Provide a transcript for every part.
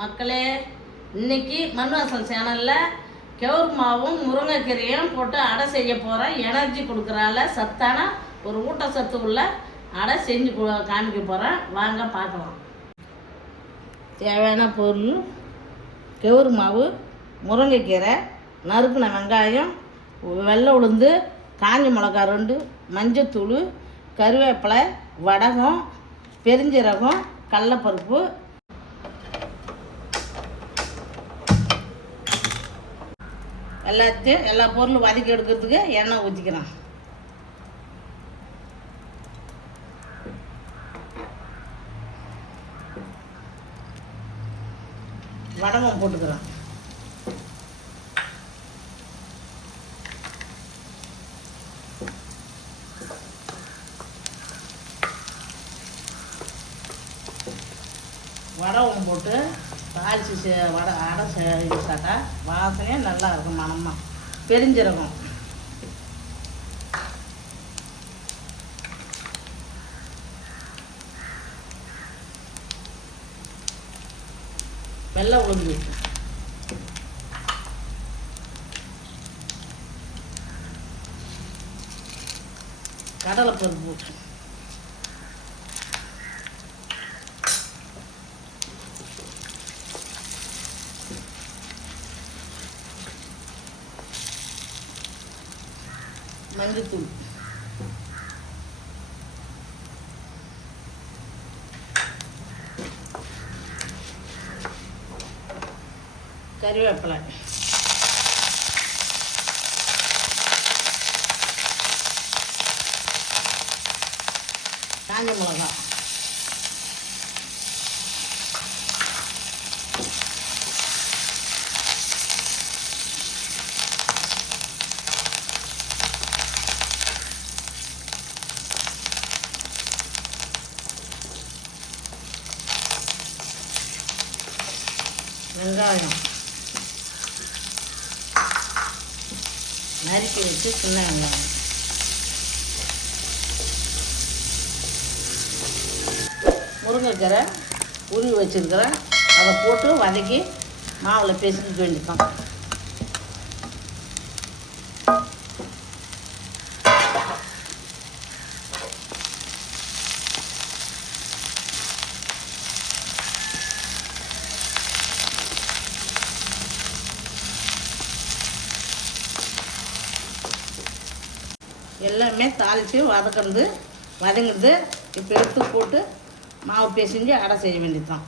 மக்களே, இன்னைக்கு மண்வாசல் சேனலில் கெவுரு மாவும் முருங்கைக்கீரையும் போட்டு அடை செய்ய போகிறேன். எனர்ஜி கொடுக்குறால சத்தான ஒரு ஊட்டச்சத்து உள்ள அடை செஞ்சு காமிக்க போகிறேன். வாங்க பார்க்கலாம். தேவையான பொருள்: கெவுரு மாவு, முருங்கைக்கீரை, நறுக்கின வெங்காயம், வெள்ளை உளுந்து, காஞ்ச மிளகா 2, மஞ்சத்தூள், கருவேப்பிலை, வடகம், பெருஞ்சீரகம், கடலைப்பருப்பு. எல்லா பொருளும் வதக்கி எடுக்கிறதுக்கு எண்ணெய் ஊற்றிக்கிறேன். வடகம் போட்டுக்கிறேன். வடகம் போட்டு தாளிச்சு அடை சாட்டா வாசனையாக நல்லா இருக்கும். மனமாக பெருஞ்சீரகம், வெள்ளை உளுந்து, கடலைப்பருப்பு, மஞ்சத்தூள், கருவேப்பிலை, காஞ்ச மிளகா, வெங்காயம் நறுக்கி வச்சு சின்ன வெங்காயம், முருங்கைக்கீரை உருவி வச்சுருக்கிறேன். அதை போட்டு வதக்கி மாவில் பேசிக்க வேண்டியதான். எல்லாமே தாளித்து வதங்குறது. இப்போ எடுத்து போட்டு மாவு பேசிஞ்சு அடை செய்ய வேண்டியதுதான்.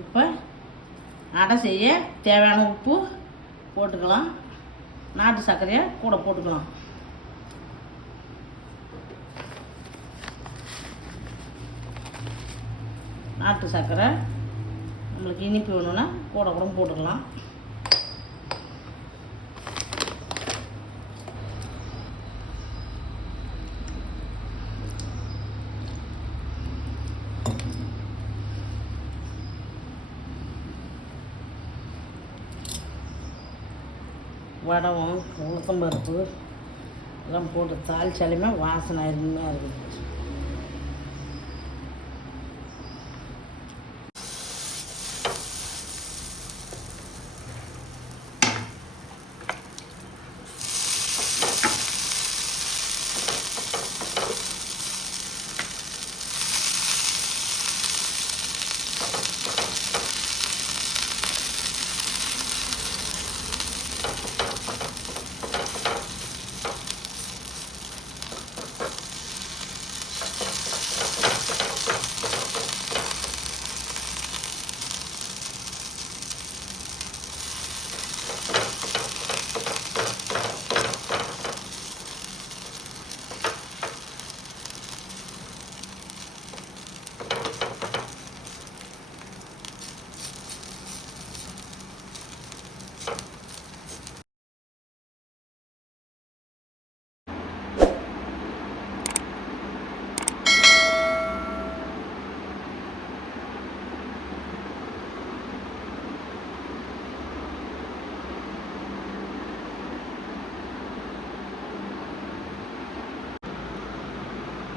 இப்போ அடை செய்ய தேவையான உப்பு போட்டுக்கலாம். நாட்டு சர்க்கரையை கூட போட்டுக்கலாம். நாட்டு சர்க்கரை நம்மளுக்கு இனிப்பு வேணும்னா கூட போட்டுக்கலாம். வடகம், உளுத்தம்பருப்பு எல்லாம் போட்டு தாளிச்சாலுமே வாசனை அருமையாக இருக்குது.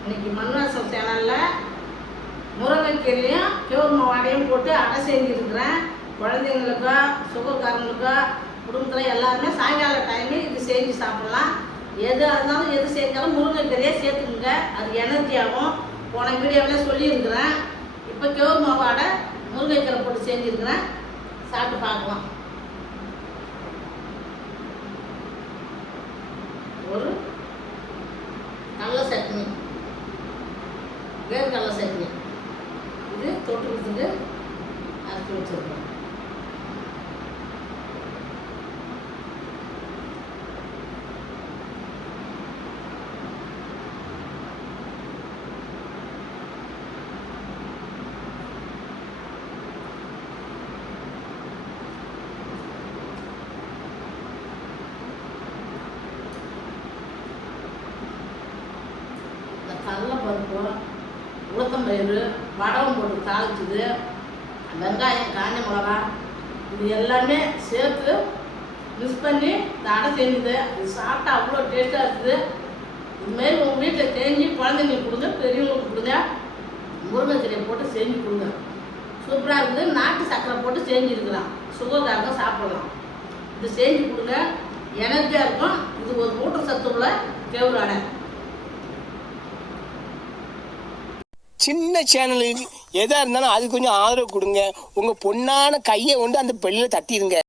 இன்னைக்கு மண்வாசல் அசல் சேனலில் முருங்கைக்கீரையும் கேவுரு மாவாடையும் போட்டு அடை செஞ்சுருக்கிறேன். குழந்தைங்களுக்கோ சுகர்காரங்களுக்கோ குடும்பத்தில் எல்லாருமே சாயங்கால டைமு இது செஞ்சு சாப்பிட்லாம். எது இருந்தாலும் எது செஞ்சாலும் முருங்கைக்கீரையை சேர்த்துக்குங்க, அது எனர்ஜி ஆகும். போன வீடியோவில் சொல்லியிருக்கிறேன். இப்போ கேவுரு மாவாடை முருங்கைக்கீரை போட்டு செஞ்சுருக்கிறேன், சாப்பிட்டு பார்க்கலாம். ஒரு கடலை சட்னி, வேர்க்கடலை சட்னி, இது தொட்டுக்கிறதுக்கு அரைச்சி வச்சுருக்கோம். கடலைப்பருப்பு, உளுத்தம்பயிறு, வடகம் போட்டு தாளிச்சுது, வெங்காயம், காஞ்ச மிளகா, இது எல்லாமே சேர்த்து மிக்ஸ் பண்ணி இந்த அடை செஞ்சுது. இது சாப்பிட்டா அவ்வளோ டேஸ்ட்டாக இருக்குது. இதுமாரி உங்கள் வீட்டில் செஞ்சு குழந்தைங்களுக்கு கொடுங்க, பெரியவங்களுக்கு கொடுங்க. முருங்கைக்கீரையை போட்டு செஞ்சு கொடுங்க, சூப்பராக இருக்குது. நாட்டு சர்க்கரை போட்டு செஞ்சுருக்கலாம், சுகர்காரங்க சாப்பிடலாம். இது செஞ்சு கொடுங்க, எனர்ஜியாக இருக்கும். இது ஒரு ஊட்டச்சத்து உள்ள கேவுரு அடை. சின்ன சேனலுக்கு எதாக இருந்தாலும் அது கொஞ்சம் ஆதரவு கொடுங்க. உங்கள் பொண்ணான கையை கொண்டு அந்த பெல்லில் தட்டிடுங்க.